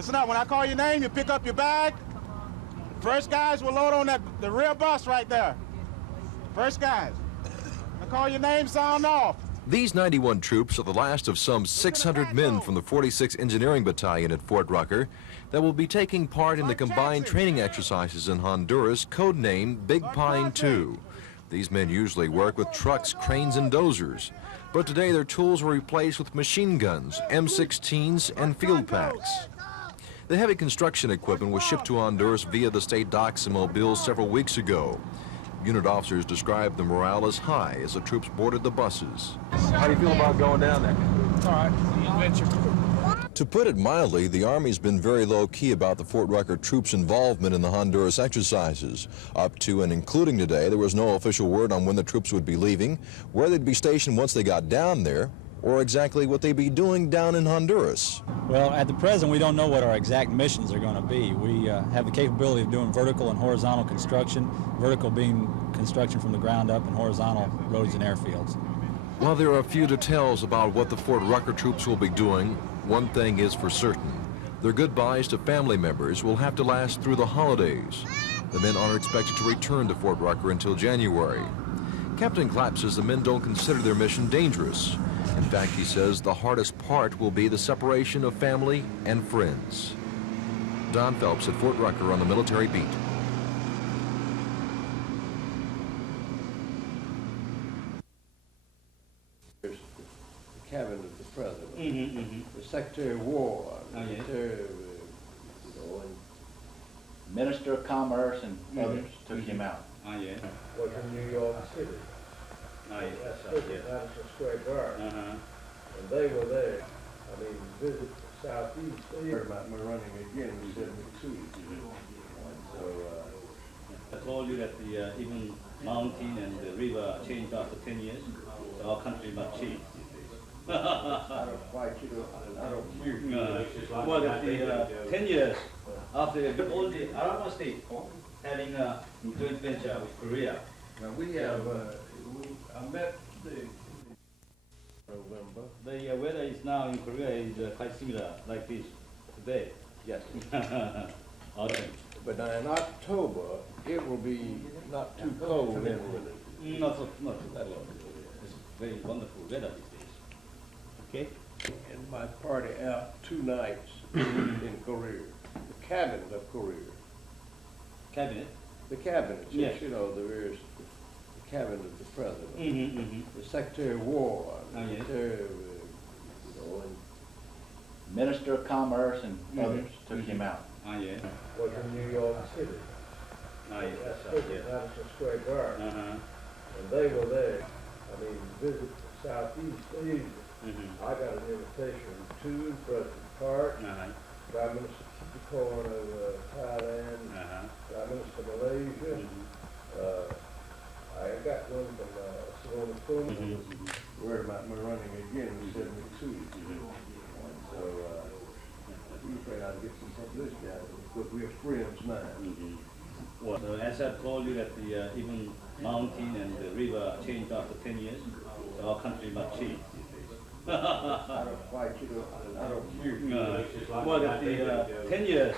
Listen up, when I call your name, you pick up your bag. First guys will load on the rear bus right there. First guys. I call your name, sound off. These 91 troops are the last of some 600 men from the 46th Engineering Battalion at Fort Rucker that will be taking part in the combined training exercises in Honduras, codenamed Big Pine 2. These men usually work with trucks, cranes, and dozers, but today their tools were replaced with machine guns, M16s, and field packs. The heavy construction equipment was shipped to Honduras via the state docks in Mobile several weeks ago. Unit officers described the morale as high as the troops boarded the buses. How do you feel about going down there? It's all right. Adventure. To put it mildly, the Army's been very low-key about the Fort Rucker troops' involvement in the Honduras exercises. Up to and including today, there was no official word on when the troops would be leaving, where they'd be stationed once they got down there, or exactly what they'd be doing down in Honduras. Well, at the present, we don't know what our exact missions are going to be. We have the capability of doing vertical and horizontal construction, vertical being construction from the ground up and horizontal roads and airfields. While there are a few details about what the Fort Rucker troops will be doing, one thing is for certain. Their goodbyes to family members will have to last through the holidays. The men aren't expected to return to Fort Rucker until January. Captain Clapp says the men don't consider their mission dangerous. In fact, he says the hardest part will be the separation of family and friends. Don Phelps at Fort Rucker on the military beat. The cabinet of the president, the Secretary of War, and Minister of Commerce and others took him out. was in New York City. That's Madison Square Garden. And they were there. I mean, visit the Southeast. They heard about me running again in '72. So, I told you that the even mountain and the river changed after 10 years. So our country must change. I don't quite, I don't hear you. Well, the 10 years after all the Arama state having a joint venture with Korea. Now we have, I met the November. The weather is now in Korea is quite similar like this today. Yes. Autumn. But now in October, it will be not too cold inwardly. Not that long. It's very wonderful weather these days. Okay? And my party out 2 nights in Korea, the cabinet of Korea. Cabinet? The cabinet, Yes. you know, there is the cabinet of the president, the Secretary of War, Secretary of, and Minister of Commerce and others took him out. was in New York City. That's Madison Square Garden. And they were there. I mean, visit the Southeast Asia. I got an invitation to President Park, Prime Minister Sukarno of Thailand, Prime Minister of Malaysia. I got one from Simona Puma. Worried about me running again in '72. So I'm afraid I'll get some publicity, but we're friends now. Well, so as I told you that the even mountain and the river changed after 10 years, so our country must change. I don't quite, I don't hear you. Well, the 10 years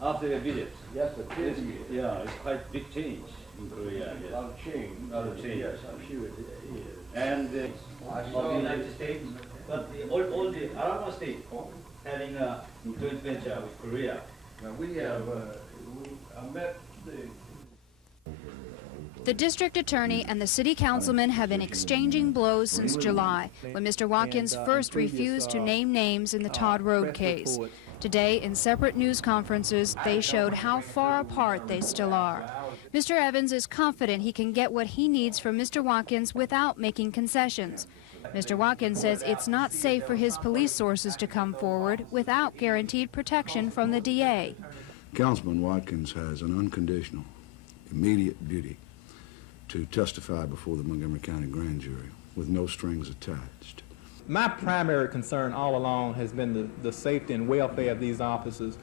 after the visit. Yes, the 10 years. Yeah, it's quite big change in Korea. A lot of change. A lot of change. Yes, I'm sure it is. And of the United States, but all the Arama states having a joint venture with Korea. Now we have, I met The district attorney and the city councilman have been exchanging blows since July, when Mr. Watkins first refused to name names in the Todd Road case. Today, in separate news conferences, they showed how far apart they still are. Mr. Evans is confident he can get what he needs from Mr. Watkins without making concessions. Mr. Watkins says it's not safe for his police sources to come forward without guaranteed protection from the DA. Councilman Watkins has an unconditional, immediate duty to testify before the Montgomery County Grand Jury with no strings attached. My primary concern all along has been the safety and welfare of these officers.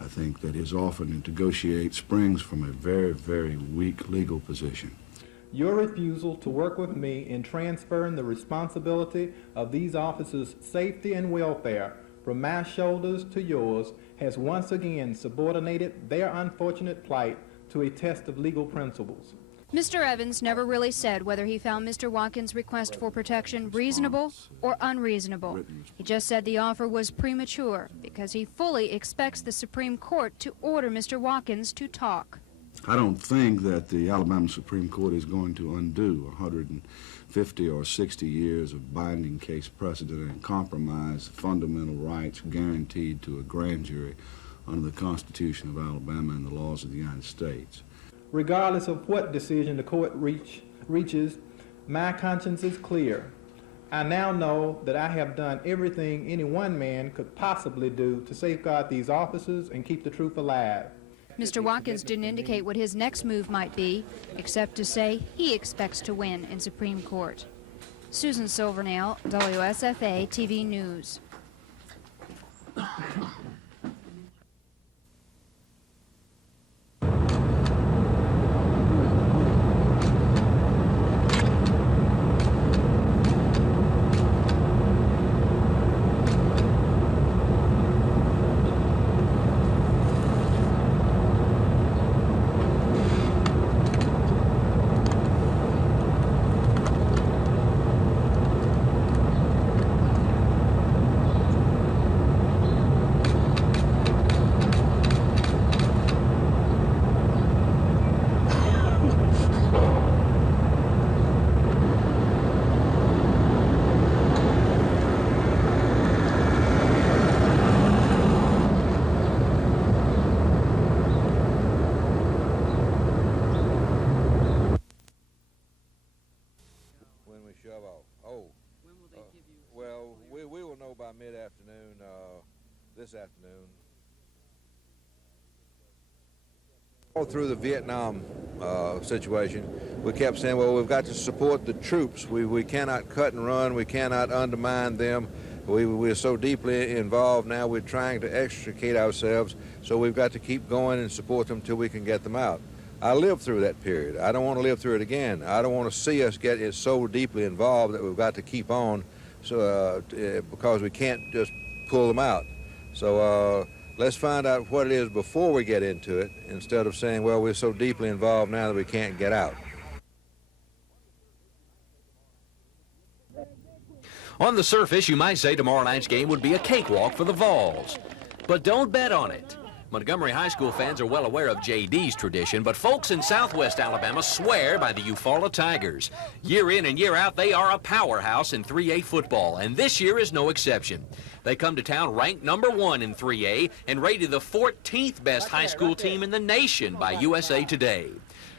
I think that his offer to negotiate springs from a very, very weak legal position. Your refusal to work with me in transferring the responsibility of these officers' safety and welfare from my shoulders to yours, has once again subordinated their unfortunate plight to a test of legal principles. Mr. Evans never really said whether he found Mr. Watkins' request for protection reasonable or unreasonable. He just said the offer was premature because he fully expects the Supreme Court to order Mr. Watkins to talk. I don't think that the Alabama Supreme Court is going to undo 150 or 60 years of binding case precedent and compromise fundamental rights guaranteed to a grand jury under the Constitution of Alabama and the laws of the United States. Regardless of what decision the court reaches, my conscience is clear. I now know that I have done everything any one man could possibly do to safeguard these officers and keep the truth alive. Mr. Watkins didn't indicate what his next move might be, except to say he expects to win in Supreme Court. Susan Silvernail, WSFA TV News. Shove off. Oh. When will they give you? Well, we will know by mid-afternoon, this afternoon. All through the Vietnam situation, we kept saying, well, we've got to support the troops. We cannot cut and run. We cannot undermine them. We're so deeply involved now. We're trying to extricate ourselves, so we've got to keep going and support them until we can get them out. I lived through that period. I don't want to live through it again. I don't want to see us get so deeply involved that we've got to keep on because we can't just pull them out. So let's find out what it is before we get into it instead of saying, well, we're so deeply involved now that we can't get out. On the surface, you might say tomorrow night's game would be a cakewalk for the Vols. But don't bet on it. Montgomery High School fans are well aware of JD's tradition, but folks in Southwest Alabama swear by the Eufaula Tigers. Year in and year out, they are a powerhouse in 3A football, and this year is no exception. They come to town ranked #1 in 3A and rated the 14th best high school team in the nation by USA Today.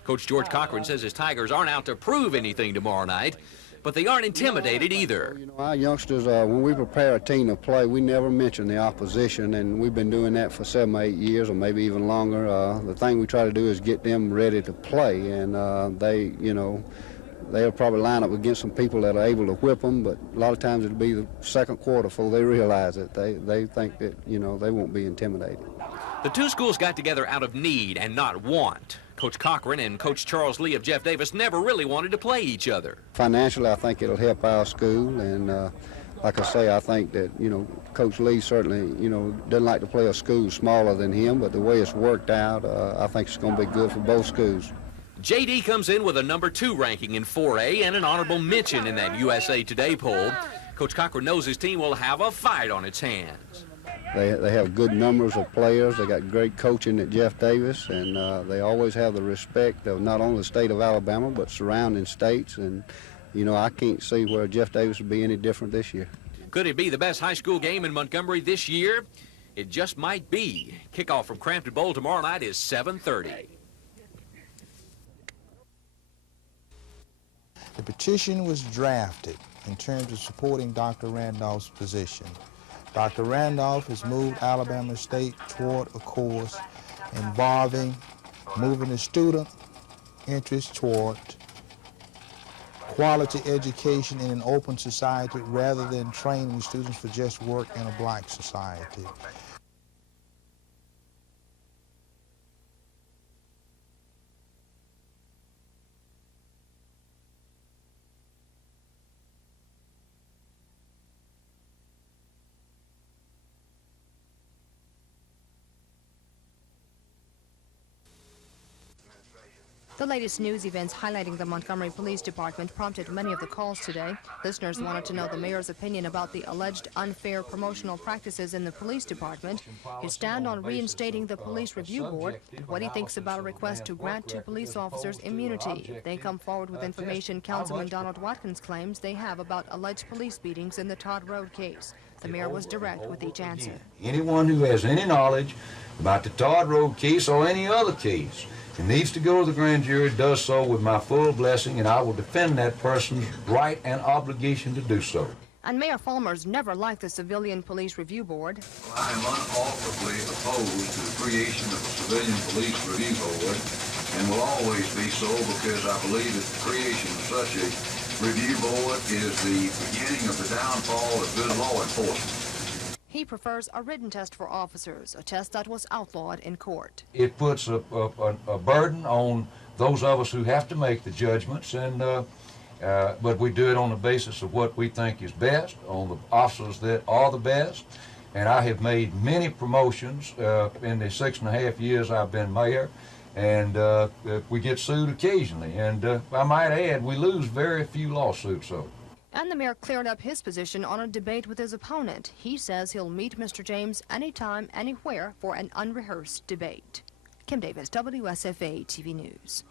Coach George Cochran says his Tigers aren't out to prove anything tomorrow night, but they aren't intimidated either. You know, our youngsters, when we prepare a team to play, we never mention the opposition, and we've been doing that for 7 or 8 years, or maybe even longer. The thing we try to do is get them ready to play, and they'll probably line up against some people that are able to whip them, but a lot of times it'll be the second quarter before they realize it. They think that, they won't be intimidated. The two schools got together out of need and not want. Coach Cochran and Coach Charles Lee of Jeff Davis never really wanted to play each other. Financially, I think it'll help our school, and like I say, I think that, Coach Lee certainly, doesn't like to play a school smaller than him, but the way it's worked out, I think it's going to be good for both schools. JD comes in with a #2 ranking in 4A and an honorable mention in that USA Today poll. Coach Cochran knows his team will have a fight on its hands. They have good numbers of players. They got great coaching at Jeff Davis, and they always have the respect of not only the state of Alabama, but surrounding states. And, I can't see where Jeff Davis would be any different this year. Could it be the best high school game in Montgomery this year? It just might be. Kickoff from Crampton Bowl tomorrow night is 7:30. The petition was drafted in terms of supporting Dr. Randolph's position. Dr. Randolph has moved Alabama State toward a course involving moving the student interest toward quality education in an open society rather than training students for just work in a black society. The latest news events highlighting the Montgomery Police Department prompted many of the calls today. Listeners wanted to know the mayor's opinion about the alleged unfair promotional practices in the police department, his stand on reinstating the Police Review Board, and what he thinks about a request to grant 2 police officers immunity if they come forward with information Councilman Donald Watkins claims they have about alleged police beatings in the Todd Road case. The mayor was direct with each answer. Anyone who has any knowledge about the Todd Road case or any other case and needs to go to the grand jury does so with my full blessing, and I will defend that person's right and obligation to do so. And Mayor Fulmer's never liked the Civilian Police Review Board. I am unalterably opposed to the creation of a Civilian Police Review Board and will always be so, because I believe that the creation of such a review board is the beginning of the downfall of good law enforcement. He prefers a written test for officers, a test that was outlawed in court. It puts a burden on those of us who have to make the judgments, and but we do it on the basis of what we think is best, on the officers that are the best. And I have made many promotions in the 6.5 years I've been mayor, and we get sued occasionally. And I might add, we lose very few lawsuits, though. And the mayor cleared up his position on a debate with his opponent. He says he'll meet Mr. James anytime, anywhere for an unrehearsed debate. Kim Davis, WSFA TV News.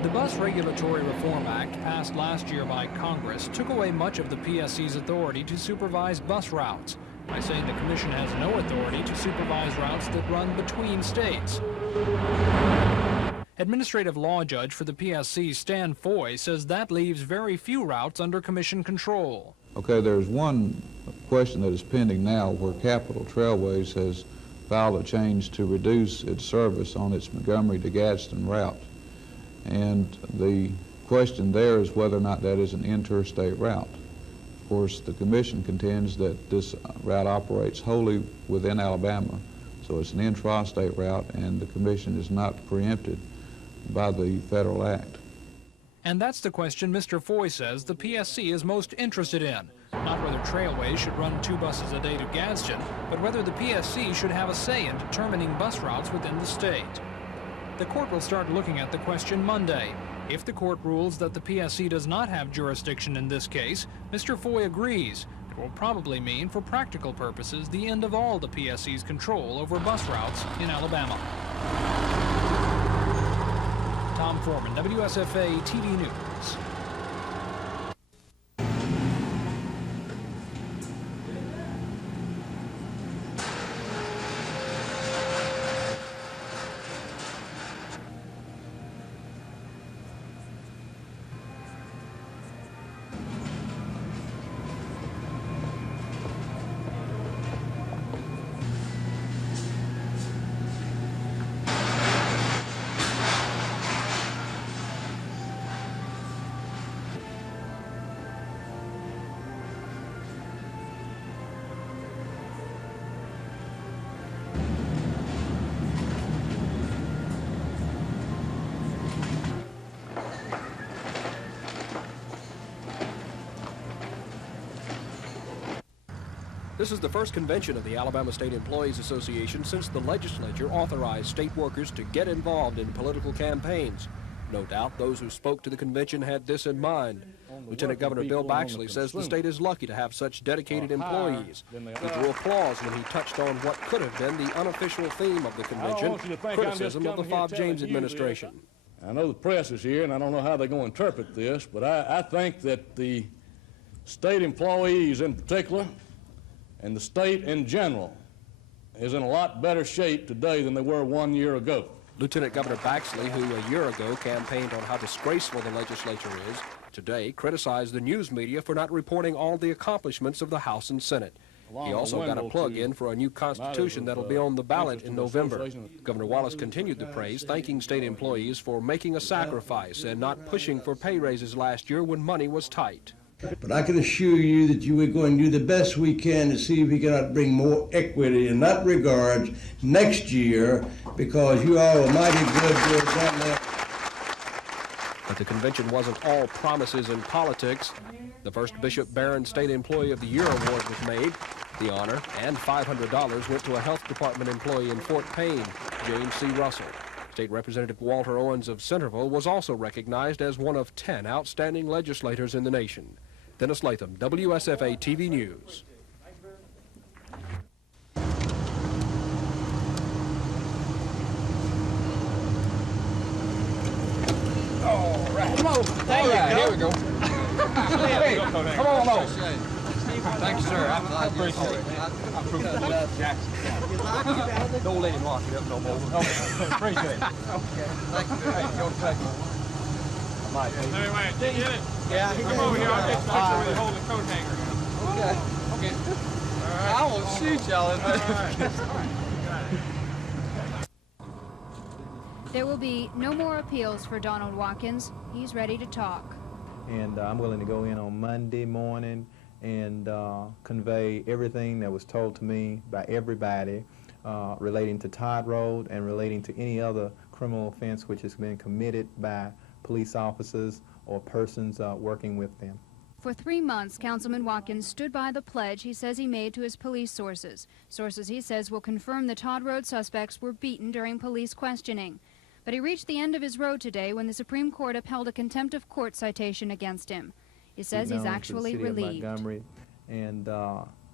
The Bus Regulatory Reform Act, passed last year by Congress, took away much of the PSC's authority to supervise bus routes by saying the Commission has no authority to supervise routes that run between states. Administrative law judge for the PSC, Stan Foy, says that leaves very few routes under Commission control. Okay, there's one question that is pending now where Capital Trailways has filed a change to reduce its service on its Montgomery to Gadsden route. And the question there is whether or not that is an interstate route. Of course, the Commission contends that this route operates wholly within Alabama, so it's an intrastate route, and the Commission is not preempted by the federal act. And that's the question Mr. Foy says the PSC is most interested in. Not whether Trailways should run 2 buses a day to Gadsden, but whether the PSC should have a say in determining bus routes within the state. The court will start looking at the question Monday. If the court rules that the PSC does not have jurisdiction in this case, Mr. Foy agrees. It will probably mean, for practical purposes, the end of all the PSC's control over bus routes in Alabama. Tom Foreman, WSFA TV News. This is the first convention of the Alabama State Employees Association since the legislature authorized state workers to get involved in political campaigns. No doubt those who spoke to the convention had this in mind. Lieutenant Governor Bill Baxley says the state is lucky to have such dedicated employees. He drew applause when he touched on what could have been the unofficial theme of the convention, criticism of the Fob James administration. I know the press is here, and I don't know how they're going to interpret this, but I think that the state employees in particular and the state in general is in a lot better shape today than they were 1 year ago. Lieutenant Governor Baxley, who a year ago campaigned on how disgraceful the legislature is, today criticized the news media for not reporting all the accomplishments of the House and Senate. He also got a plug in for a new constitution that'll be on the ballot in November. Governor Wallace continued the praise, thanking state employees for making a sacrifice and not pushing for pay raises last year when money was tight. But I can assure you that you are going to do the best we can to see if we cannot bring more equity in that regard next year, because you all are mighty good to have done that. But the convention wasn't all promises and politics. The first Bishop Barron State Employee of the Year award was made. The honor and $500 went to a health department employee in Fort Payne, James C. Russell. State Representative Walter Owens of Centerville was also recognized as one of 10 outstanding legislators in the nation. Dennis Latham, WSFA TV News. All right. Come on. All right, here we go. Hey, come on over. Thank you, sir. I appreciate it. I appreciate it. Jackson. Don't let him lock it up no more. Okay. Appreciate it. Okay. Thank you. Hey, go take it. I might. Hey, wait. Did you get it? Yeah. Come over here. I'll get the picture with the holding coat hanger. Okay. Okay. All right. I will shoot y'all in there. There will be no more appeals for Donald Watkins. He's ready to talk. And I'm willing to go in on Monday morning and convey everything that was told to me by everybody relating to Todd Road and relating to any other criminal offense which has been committed by police officers or persons working with them. For 3 months, Councilman Watkins stood by the pledge he says he made to his police sources. Sources he says will confirm the Todd Road suspects were beaten during police questioning. But he reached the end of his road today when the Supreme Court upheld a contempt of court citation against him. He says he's actually relieved. Montgomery, and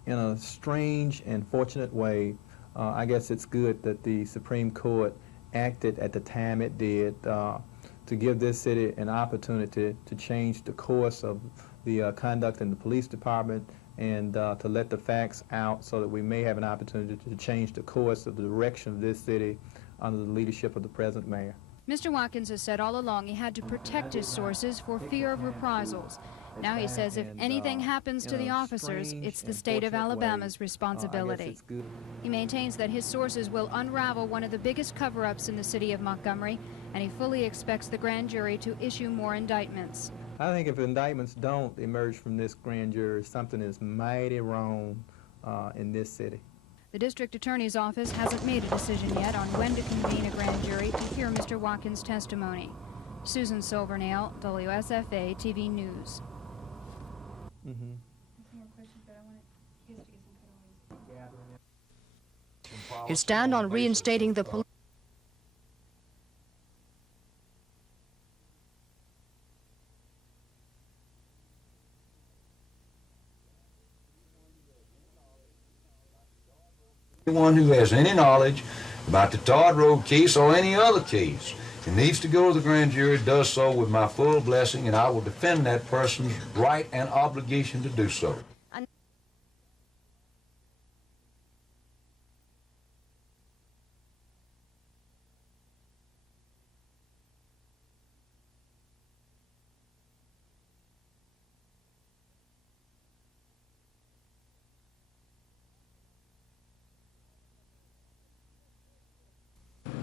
in a strange and fortunate way, I guess it's good that the Supreme Court acted at the time it did to give this city an opportunity to change the course of the conduct in the police department and to let the facts out so that we may have an opportunity to change the course of the direction of this city under the leadership of the present mayor. Mr. Watkins has said all along he had to protect his sources for fear of reprisals. Now he says if anything happens to the officers, it's the state of Alabama's responsibility. He maintains that his sources will unravel one of the biggest cover-ups in the city of Montgomery, and he fully expects the grand jury to issue more indictments. I think if indictments don't emerge from this grand jury, something is mighty wrong in this city. The district attorney's office hasn't made a decision yet on when to convene a grand jury to hear Mr. Watkins' testimony. Susan Silvernail, WSFA TV News. His stand on reinstating the police. Anyone who has any knowledge about the Todd Road case or any other case and needs to go to the grand jury does so with my full blessing, and I will defend that person's right and obligation to do so.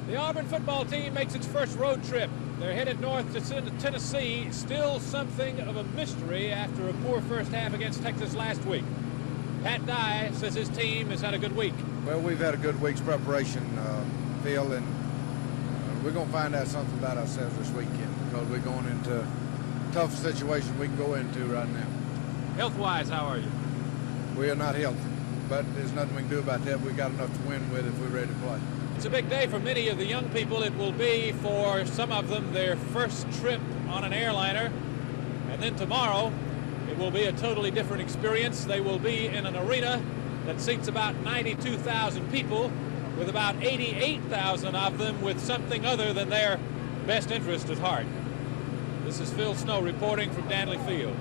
The Auburn football team makes its first road trip. They're headed north to Tennessee, still something of a mystery after a poor first half against Texas last week. Pat Dye says his team has had a good week. Well, we've had a good week's preparation, Phil, and we're going to find out something about ourselves this weekend because we're going into a tough situation we can go into right now. Health-wise, how are you? We are not healthy, but there's nothing we can do about that. We got enough to win with if we're ready to play. It's a big day for many of the young people. It will be, for some of them, their first trip on an airliner. And then tomorrow, it will be a totally different experience. They will be in an arena that seats about 92,000 people, with about 88,000 of them with something other than their best interest at heart. This is Phil Snow reporting from Danley Field.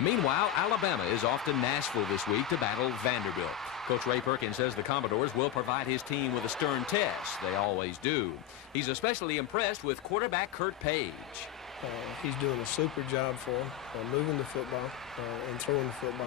Meanwhile, Alabama is off to Nashville this week to battle Vanderbilt. Coach Ray Perkins says the Commodores will provide his team with a stern test. They always do. He's especially impressed with quarterback Kurt Page. He's doing a super job for him, moving the football and throwing the football.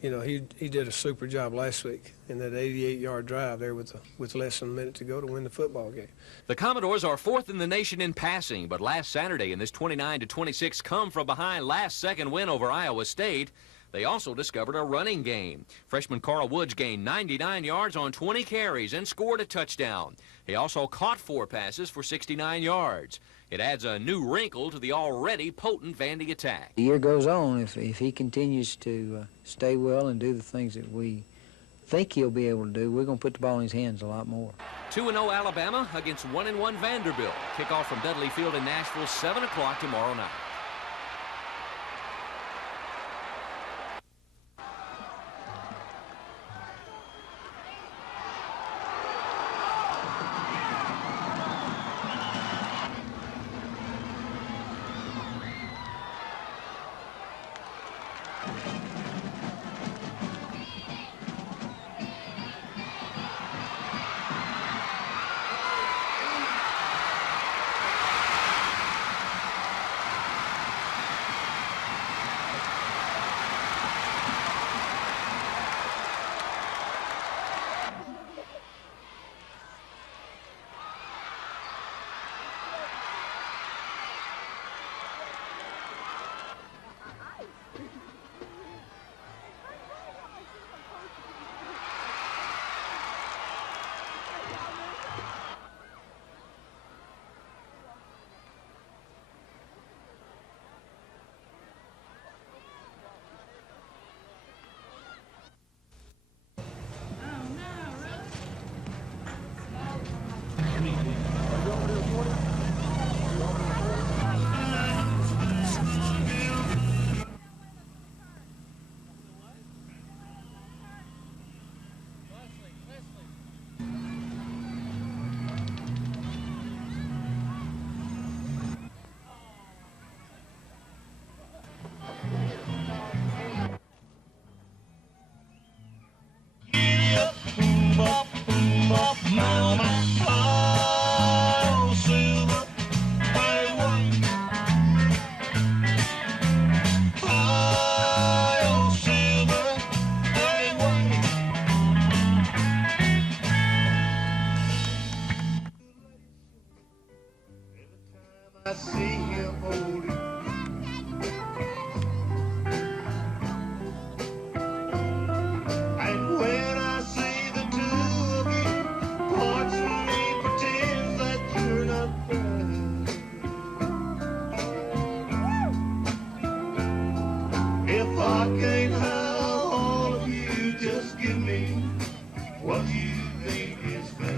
He did a super job last week in that 88-yard drive there with less than a minute to go to win the football game. The Commodores are fourth in the nation in passing, but last Saturday in this 29-26 come-from-behind last-second win over Iowa State, they also discovered a running game. Freshman Carl Woods gained 99 yards on 20 carries and scored a touchdown. He also caught 4 passes for 69 yards. It adds a new wrinkle to the already potent Vandy attack. The year goes on, if he continues to stay well and do the things that we think he'll be able to do, we're going to put the ball in his hands a lot more. 2-0 Alabama against 1-1 Vanderbilt. Kickoff from Dudley Field in Nashville, 7 o'clock tomorrow night. I see him holding. And when I see the two of you, parts of me pretends that you're not there. If I can't have all of you, just give me what you think is fair.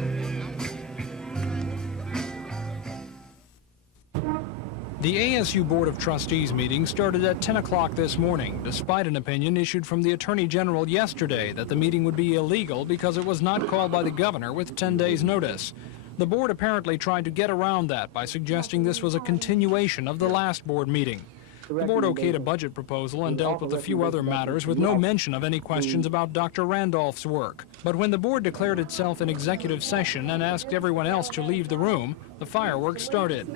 The ASU Board of Trustees meeting started at 10 o'clock this morning, despite an opinion issued from the Attorney General yesterday that the meeting would be illegal because it was not called by the governor with 10 days' notice. The board apparently tried to get around that by suggesting this was a continuation of the last board meeting. The board okayed a budget proposal and dealt with a few other matters with no mention of any questions about Dr. Randolph's work. But when the board declared itself in executive session and asked everyone else to leave the room, the fireworks started.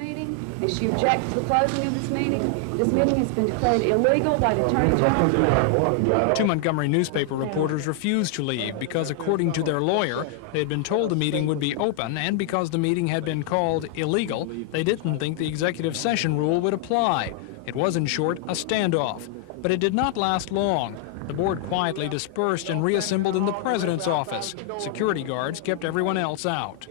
If she objects to the closing of this meeting has been declared illegal by the Attorney General. 2 Montgomery newspaper reporters refused to leave because, according to their lawyer, they had been told the meeting would be open, and because the meeting had been called illegal, they didn't think the executive session rule would apply. It was, in short, a standoff. But it did not last long. The board quietly dispersed and reassembled in the president's office. Security guards kept everyone else out.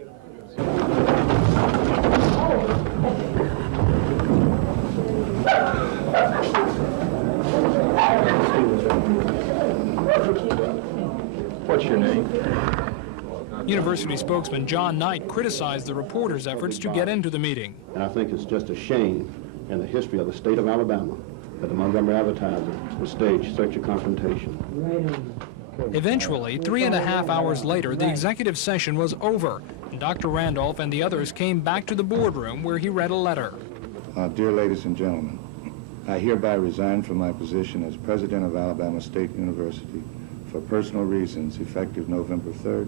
What's your name? University spokesman John Knight criticized the reporters' efforts to get into the meeting. And I think it's just a shame in the history of the state of Alabama that the Montgomery Advertiser would stage such a confrontation. Eventually, 3.5 hours later, the executive session was over, and Dr. Randolph and the others came back to the boardroom where he read a letter. Dear ladies and gentlemen, I hereby resign from my position as president of Alabama State University for personal reasons effective November 3rd,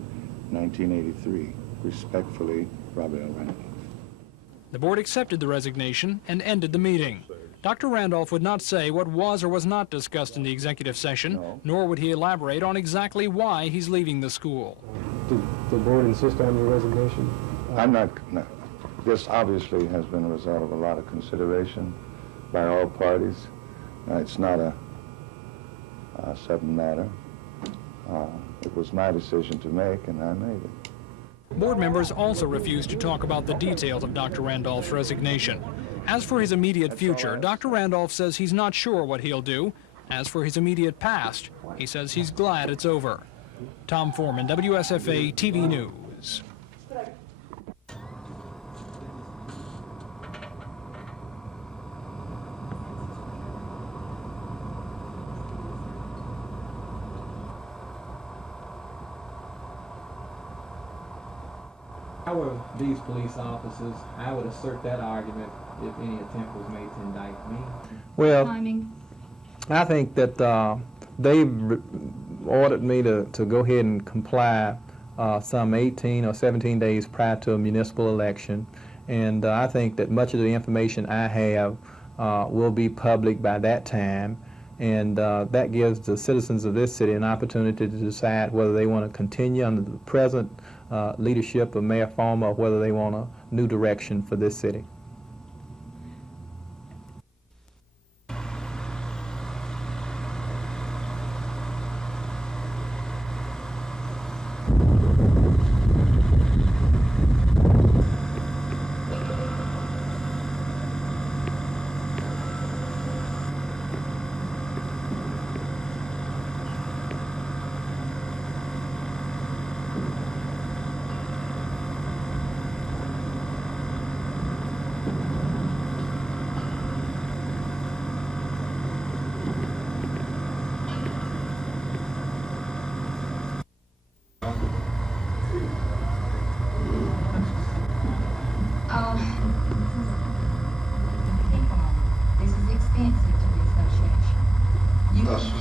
1983. Respectfully, Robert L. Randolph. The board accepted the resignation and ended the meeting. Dr. Randolph would not say what was or was not discussed in the executive session, nor would he elaborate on exactly why he's leaving the school. Did the board insist on your resignation? No. This obviously has been a result of a lot of consideration by all parties. It's not a sudden matter. It was my decision to make, and I made it. Board members also refused to talk about the details of Dr. Randolph's resignation. As for his immediate future, Dr. Randolph says he's not sure what he'll do. As for his immediate past, he says he's glad it's over. Tom Foreman, WSFA TV News. How are these police officers? I would assert that argument if any attempt was made to indict me. Well, Timing. I think that they ordered me to go ahead and comply some 18 or 17 days prior to a municipal election. And I think that much of the information I have will be public by that time. And that gives the citizens of this city an opportunity to decide whether they want to continue under the present leadership of Mayor Farmer or whether they want a new direction for this city.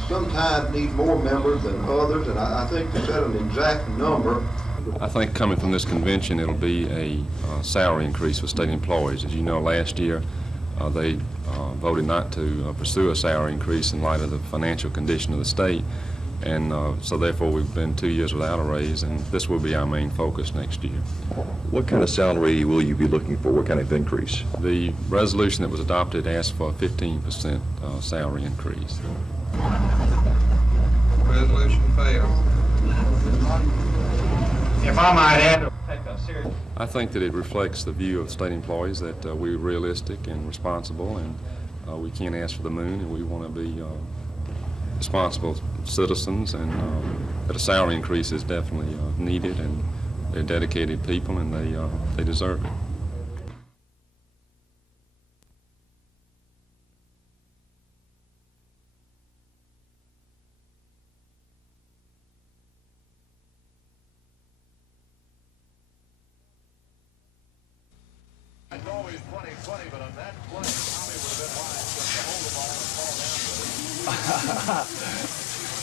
Sometimes need more members than others, and I think to set an exact number. I think coming from this convention, it'll be a salary increase for state employees. As you know, last year they voted not to pursue a salary increase in light of the financial condition of the state, and so therefore we've been 2 years without a raise, and this will be our main focus next year. What kind of salary will you be looking for? What kind of increase? The resolution that was adopted asked for a 15% salary increase. Resolution fails. If I might add, I think that it reflects the view of state employees that we're realistic and responsible, and we can't ask for the moon, and we want to be responsible citizens, and that a salary increase is definitely needed, and they're dedicated people, and they deserve it.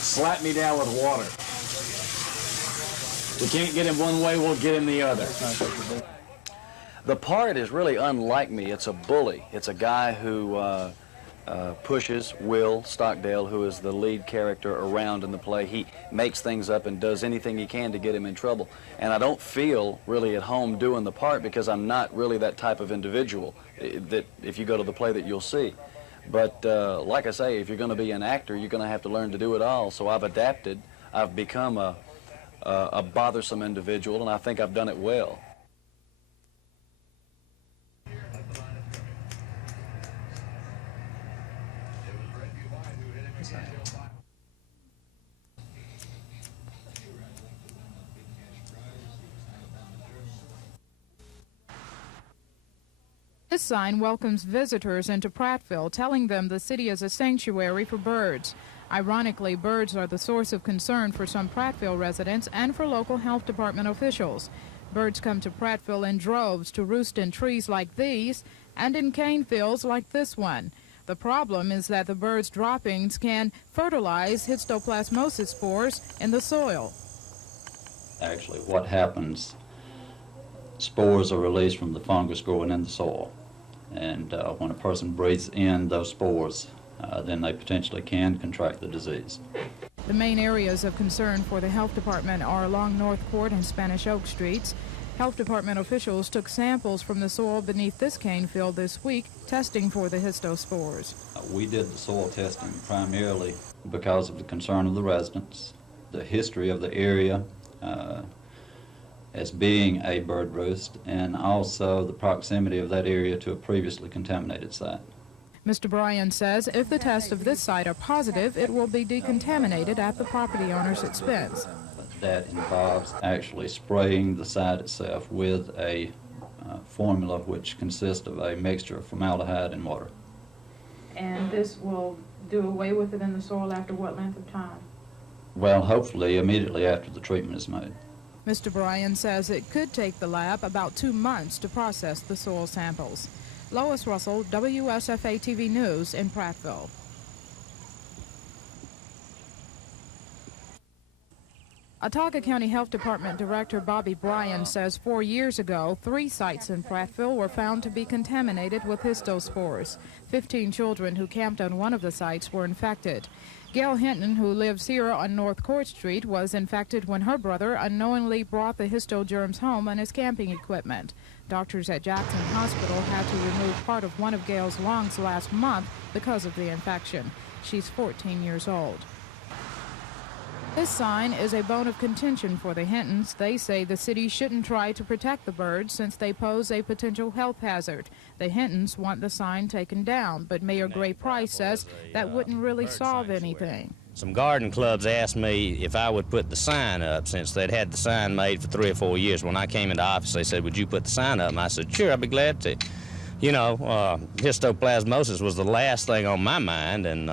Slap me down with water. We can't get him one way, we'll get him the other. The part is really unlike me. It's a bully. It's a guy who pushes Will Stockdale, who is the lead character, around in the play. He makes things up and does anything he can to get him in trouble. And I don't feel really at home doing the part because I'm not really that type of individual that if you go to the play that you'll see. But like I say, if you're going to be an actor, you're going to have to learn to do it all. So I've adapted. I've become a bothersome individual, and I think I've done it well. This sign welcomes visitors into Prattville, telling them the city is a sanctuary for birds. Ironically, birds are the source of concern for some Prattville residents and for local health department officials. Birds come to Prattville in droves to roost in trees like these and in cane fields like this one. The problem is that the birds' droppings can fertilize histoplasmosis spores in the soil. Actually, what happens, spores are released from the fungus growing in the soil. And when a person breathes in those spores, then they potentially can contract the disease. The main areas of concern for the health department are along North Court and Spanish Oak Streets. Health department officials took samples from the soil beneath this cane field this week, testing for the histospores. We did the soil testing primarily because of the concern of the residents, the history of the area as being a bird roost, and also the proximity of that area to a previously contaminated site. Mr. Bryan says if the tests of this site are positive, it will be decontaminated at the property owner's expense. That involves actually spraying the site itself with a formula which consists of a mixture of formaldehyde and water. And this will do away with it in the soil after what length of time? Well, hopefully immediately after the treatment is made. Mr. Bryan says it could take the lab about 2 months to process the soil samples. Lois Russell, WSFA TV News in Prattville. Autauga County Health Department Director Bobby Bryan says 4 years ago, 3 sites in Prattville were found to be contaminated with histospores. 15 children who camped on one of the sites were infected. Gail Hinton, who lives here on North Court Street, was infected when her brother unknowingly brought the histogerms home on his camping equipment. Doctors at Jackson Hospital had to remove part of one of Gail's lungs last month because of the infection. She's 14 years old. This sign is a bone of contention for the Hintons. They say the city shouldn't try to protect the birds since they pose a potential health hazard. The Hintons want the sign taken down, but Mayor Gray Price says that wouldn't really solve anything. Some garden clubs asked me if I would put the sign up since they'd had the sign made for 3 or 4 years. When I came into office, they said, would you put the sign up? And I said, sure, I'd be glad to. You know, histoplasmosis was the last thing on my mind, and,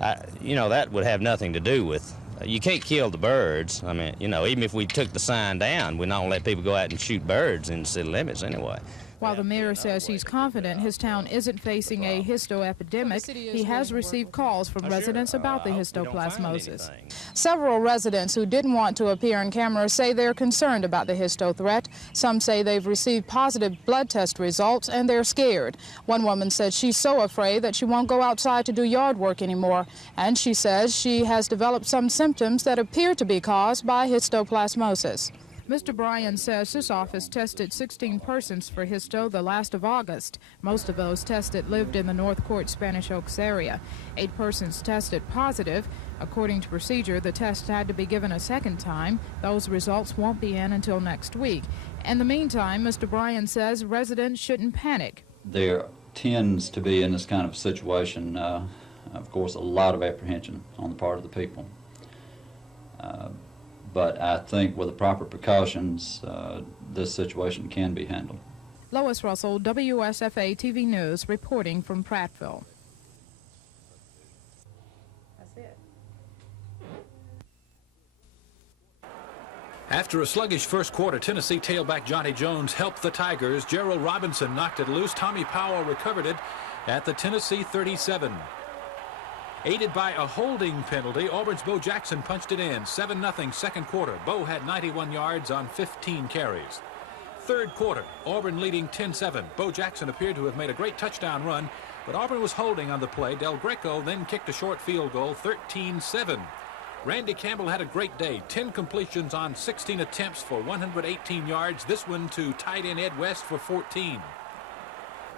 that would have nothing to do with. You can't kill the birds. I mean, even if we took the sign down, we're not going to let people go out and shoot birds in the city limits anyway. While the mayor says he's confident his town isn't facing a histoepidemic, he has received calls from residents about the histoplasmosis. Several residents who didn't want to appear on camera say they're concerned about the histo threat. Some say they've received positive blood test results and they're scared. One woman said she's so afraid that she won't go outside to do yard work anymore, and she says she has developed some symptoms that appear to be caused by histoplasmosis. Mr. Bryan says his office tested 16 persons for histo the last of August. Most of those tested lived in the North Court Spanish Oaks area. 8 persons tested positive. According to procedure, the test had to be given a second time. Those results won't be in until next week. In the meantime, Mr. Bryan says residents shouldn't panic. There tends to be in this kind of situation, of course, a lot of apprehension on the part of the people. But I think with the proper precautions, this situation can be handled. Lois Russell, WSFA TV News, reporting from Prattville. That's it. After a sluggish first quarter, Tennessee tailback Johnny Jones helped the Tigers. Gerald Robinson knocked it loose. Tommy Powell recovered it at the Tennessee 37. Aided by a holding penalty, Auburn's Bo Jackson punched it in. 7-0 second quarter. Bo had 91 yards on 15 carries. Third quarter, Auburn leading 10-7. Bo Jackson appeared to have made a great touchdown run, but Auburn was holding on the play. Del Greco then kicked a short field goal, 13-7. Randy Campbell had a great day. 10 completions on 16 attempts for 118 yards. This one to tight end Ed West for 14.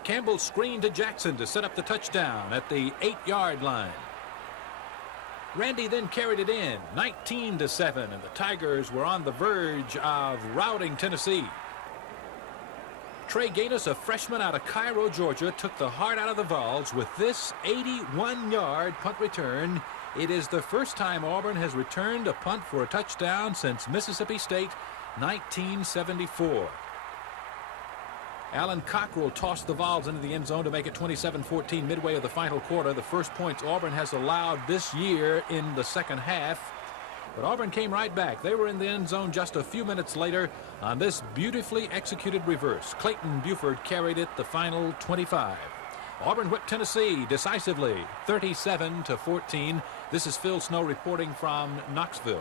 Campbell screened to Jackson to set up the touchdown at the 8-yard line. Randy then carried it in, 19-7, and the Tigers were on the verge of routing Tennessee. Trey Gaines, a freshman out of Cairo, Georgia, took the heart out of the Vols with this 81-yard punt return. It is the first time Auburn has returned a punt for a touchdown since Mississippi State 1974. Alan Cockrell tossed the Vols into the end zone to make it 27-14 midway of the final quarter. The first points Auburn has allowed this year in the second half. But Auburn came right back. They were in the end zone just a few minutes later on this beautifully executed reverse. Clayton Buford carried it the final 25. Auburn whipped Tennessee decisively, 37-14. This is Phil Snow reporting from Knoxville.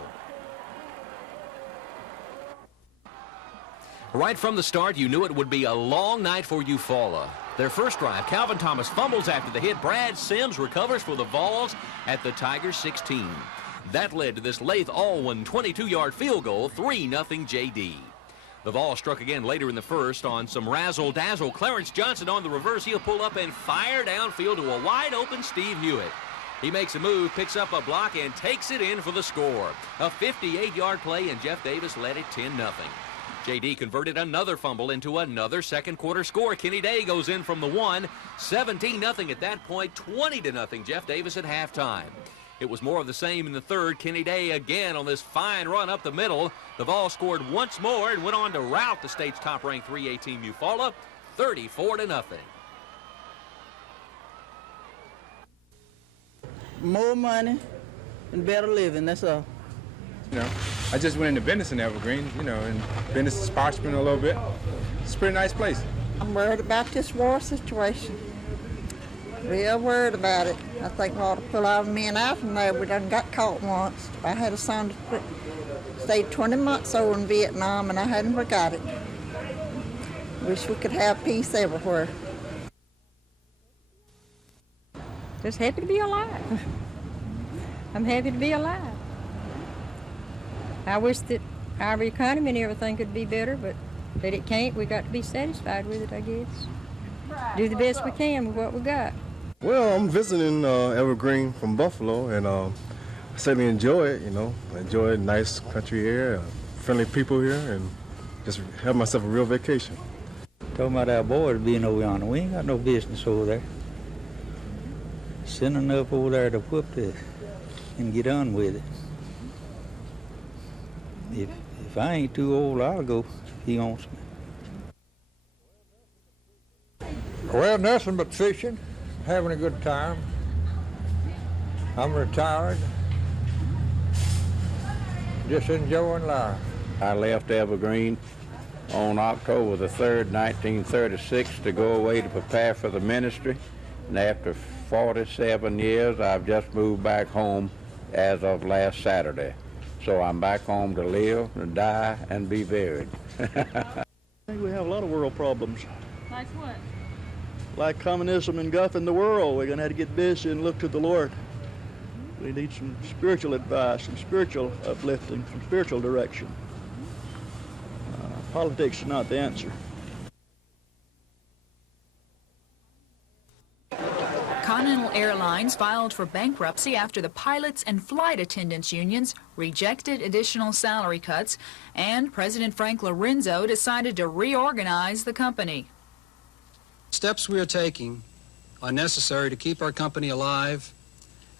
Right from the start, you knew it would be a long night for Eufaula. Their first drive, Calvin Thomas fumbles after the hit. Brad Sims recovers for the Vols at the Tigers' 16. That led to this Lath Alwyn 22-yard field goal, 3-0 JD. The Vols struck again later in the first on some razzle-dazzle. Clarence Johnson on the reverse. He'll pull up and fire downfield to a wide-open Steve Hewitt. He makes a move, picks up a block, and takes it in for the score. A 58-yard play, and Jeff Davis led it 10-0. JD converted another fumble into another second quarter score. Kenny Day goes in from the 1, 17-0 at that point, 20-0 Jeff Davis at halftime. It was more of the same in the third. Kenny Day again on this fine run up the middle. The Vols scored once more and went on to rout the state's top-ranked 3A team Eufaula, 34-0. More money and better living, that's all. You know, I just went into business in Evergreen, you know, and business is prospering a little bit. It's a pretty nice place. I'm worried about this war situation. Real worried about it. I think we ought to pull our men out from there. We done got caught once. I had a son that stayed 20 months old in Vietnam, and I hadn't forgot it. Wish we could have peace everywhere. Just happy to be alive. I'm happy to be alive. I wish that our economy and everything could be better, but it can't. We got to be satisfied with it, I guess. Do the best we can with what we got. Well, I'm visiting Evergreen from Buffalo, and I certainly enjoy it, you know. I enjoy a nice country air, friendly people here, and just have myself a real vacation. Talking about our boys being over yonder, we ain't got no business over there. Send enough over there to whoop this and get on with it. If I ain't too old, I'll go if he wants me. Well, nothing but fishing, having a good time. I'm retired, just enjoying life. I left Evergreen on October the 3rd, 1936 to go away to prepare for the ministry. And after 47 years, I've just moved back home as of last Saturday. So I'm back home to live and die and be buried. I think we have a lot of world problems. Like what? Like communism engulfing the world. We're going to have to get busy and look to the Lord. We need some spiritual advice, some spiritual uplifting, some spiritual direction. Politics is not the answer. Continental Airlines filed for bankruptcy after the pilots and flight attendants unions rejected additional salary cuts, and President Frank Lorenzo decided to reorganize the company. Steps we are taking are necessary to keep our company alive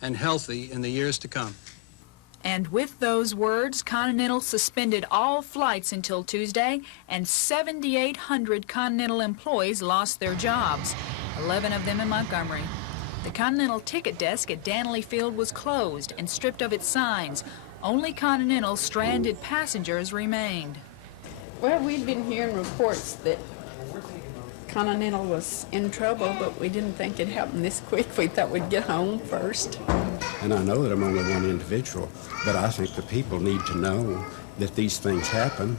and healthy in the years to come. And with those words, Continental suspended all flights until Tuesday, and 7,800 Continental employees lost their jobs, 11 of them in Montgomery. The Continental ticket desk at Danley Field was closed and stripped of its signs. Only Continental stranded passengers remained. Well, we'd been hearing reports that Continental was in trouble, but we didn't think it happened this quick. We thought we'd get home first. And I know that I'm only one individual, but I think the people need to know that these things happen.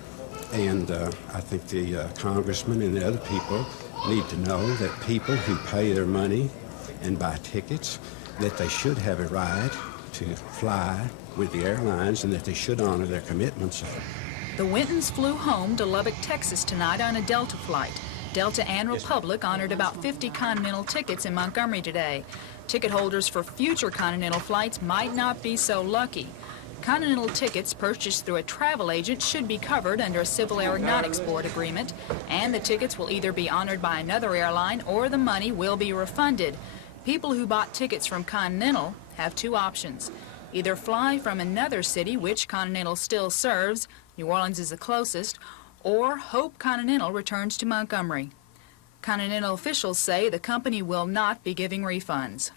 And I think the congressmen and the other people need to know that people who pay their money and buy tickets, that they should have a right to fly with the airlines and that they should honor their commitments. The Wintons flew home to Lubbock, Texas tonight on a Delta flight. Delta and Republic honored about 50 Continental tickets in Montgomery today. Ticket holders for future Continental flights might not be so lucky. Continental tickets purchased through a travel agent should be covered under a Civil Aeronautics Board agreement, and the tickets will either be honored by another airline or the money will be refunded. People who bought tickets from Continental have two options. Either fly from another city, which Continental still serves, New Orleans is the closest, or hope Continental returns to Montgomery. Continental officials say the company will not be giving refunds.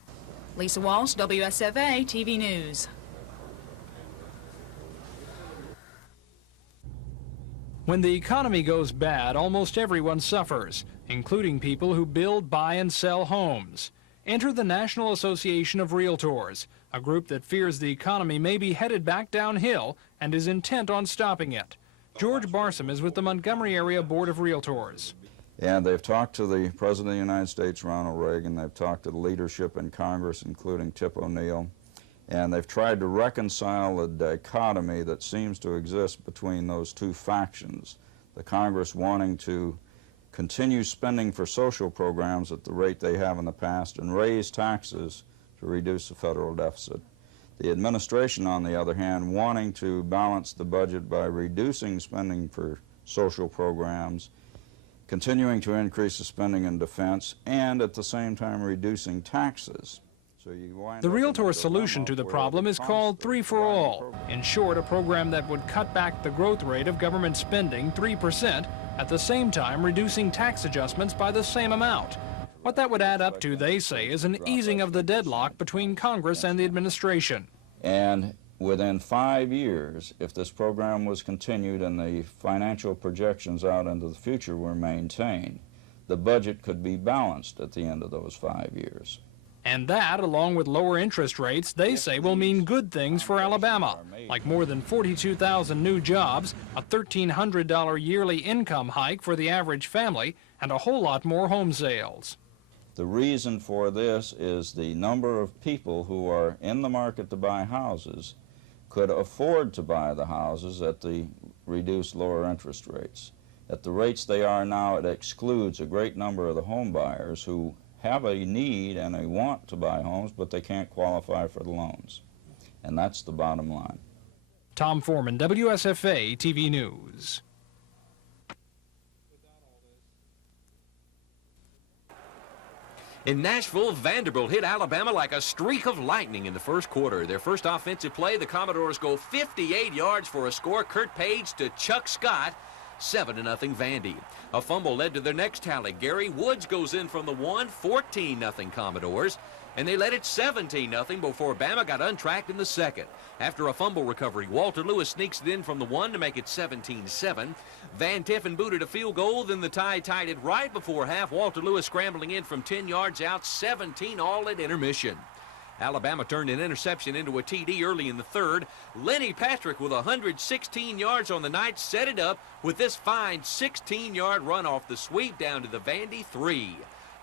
Lisa Walsh, WSFA TV News. When the economy goes bad, almost everyone suffers, including people who build, buy, and sell homes. Enter the National Association of Realtors, a group that fears the economy may be headed back downhill and is intent on stopping it. George Barsom is with the Montgomery Area Board of Realtors. And they've talked to the President of the United States, Ronald Reagan. They've talked to the leadership in Congress, including Tip O'Neill. And they've tried to reconcile the dichotomy that seems to exist between those two factions. The Congress wanting to continue spending for social programs at the rate they have in the past and raise taxes to reduce the federal deficit. The administration, on the other hand, wanting to balance the budget by reducing spending for social programs, continuing to increase the spending in defense, and at the same time reducing taxes. The Realtor solution to the problem is called 3 for All. In short, a program that would cut back the growth rate of government spending 3%, at the same time reducing tax adjustments by the same amount. What that would add up to, they say, is an easing of the deadlock between Congress and the administration. And within 5 years, if this program was continued and the financial projections out into the future were maintained, the budget could be balanced at the end of those 5 years. And that, along with lower interest rates, they say will mean good things for Alabama, like more than 42,000 new jobs, a $1,300 yearly income hike for the average family, and a whole lot more home sales. The reason for this is the number of people who are in the market to buy houses could afford to buy the houses at the reduced lower interest rates. At the rates they are now, it excludes a great number of the home buyers who have a need and a want to buy homes, but they can't qualify for the loans. And that's the bottom line. Tom Foreman, WSFA TV News. In Nashville, Vanderbilt hit Alabama like a streak of lightning in the first quarter. Their first offensive play, the Commodores go 58 yards for a score. Kurt Page to Chuck Scott. 7-0 Vandy. A fumble led to their next tally. Gary Woods goes in from the 1, 14-0 Commodores, and they led it 17-0 before Bama got untracked in the second. After a fumble recovery, Walter Lewis sneaks it in from the 1 to make it 17-7. Van Tiffen booted a field goal, then the Tide tied it right before half. Walter Lewis scrambling in from 10 yards out, 17 all at intermission. Alabama turned an interception into a TD early in the third. Lenny Patrick with 116 yards on the night set it up with this fine 16-yard run off the sweep down to the Vandy 3.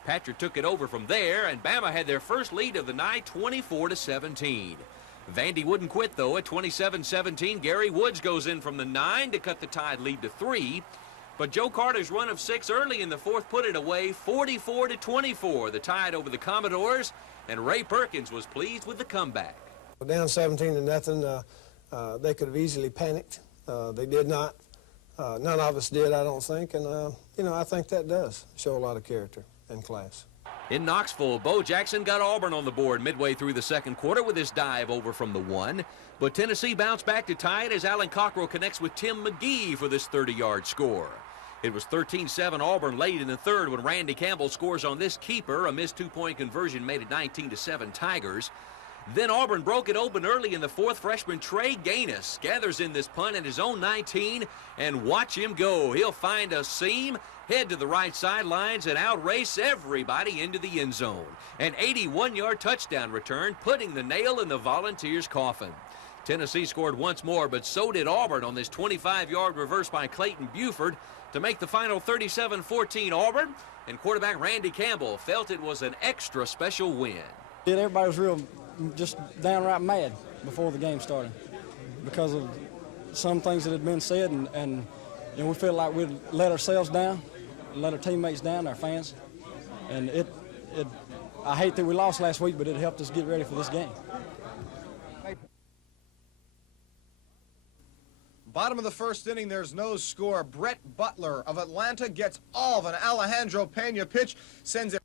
Patrick took it over from there, and Bama had their first lead of the night, 24-17. Vandy wouldn't quit, though. At 27-17, Gary Woods goes in from the 9 to cut the Tide lead to 3. But Joe Carter's run of 6 early in the fourth put it away, 44-24. The Tide over the Commodores, and Ray Perkins was pleased with the comeback. Down 17-0, they could have easily panicked. They did not. None of us did, I don't think, and I think that does show a lot of character and class. In Knoxville, Bo Jackson got Auburn on the board midway through the second quarter with his dive over from the 1. But Tennessee bounced back to tie it as Alan Cockrell connects with Tim McGee for this 30-yard score. It was 13-7 Auburn late in the third when Randy Campbell scores on this keeper. A missed two-point conversion made it 19-7 Tigers. Then Auburn broke it open early in the fourth. Freshman Trey Gaines gathers in this punt at his own 19, and watch him go. He'll find a seam, head to the right sidelines, and outrace everybody into the end zone. An 81-yard touchdown return, putting the nail in the Volunteers' coffin. Tennessee scored once more, but so did Auburn on this 25-yard reverse by Clayton Buford to make the final 37-14 Auburn, and quarterback Randy Campbell felt it was an extra special win. Yeah, everybody was real just downright mad before the game started because of some things that had been said, and we felt like we'd let ourselves down, let our teammates down, our fans, and I hate that we lost last week, but it helped us get ready for this game. Bottom of the first inning, there's no score. Brett Butler of Atlanta gets all of an Alejandro Pena pitch, sends it